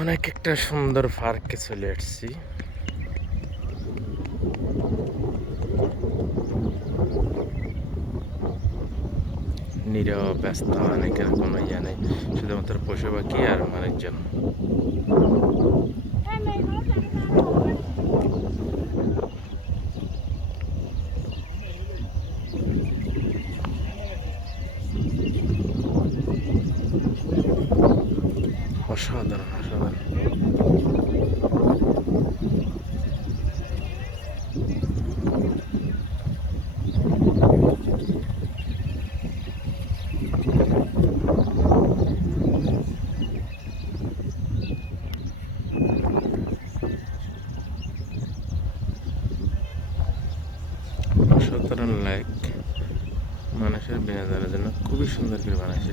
অনেক একটা সুন্দর পার্কে চলে আসছি। নীরব, ব্যস্ত, অনেকের কোনো ইয়ে নেই, শুধুমাত্র পশু পাখি আর মানুষজন। অসাধারণ অসাধারণ। অসাধারণ লাইক মানুষের বিনোদনের জন্য খুবই সুন্দর করে বানাইছে